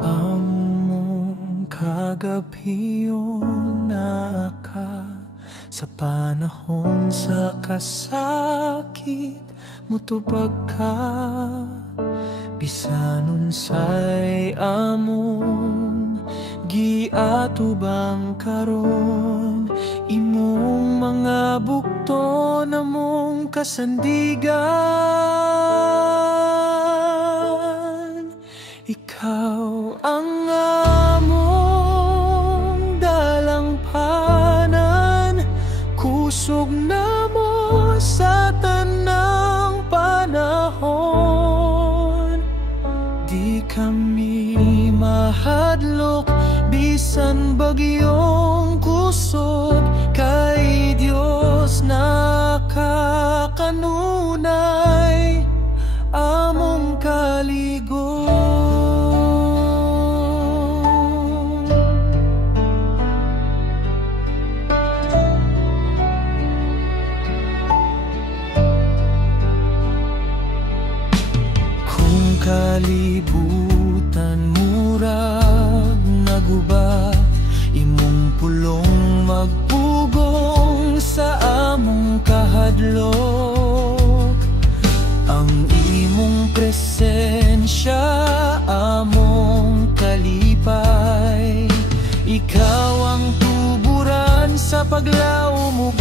among kagabiyon naka sa panahon sa kasakit mutubag ka bisanon say among giatubang karon imong mga bukto namong kasandigan. Ikaw ang among dalangpanan, kusog na mo sa tanang panahon. Di kami mahadlok bisan bagyong kusog, kay Dios nakakanunay among kaligon. Kalibutan murag naguba, imong pulong magpugong sa among kahadlok. Ang imong presensya among kalipay, ikaw ang tuburan sa paglaom ug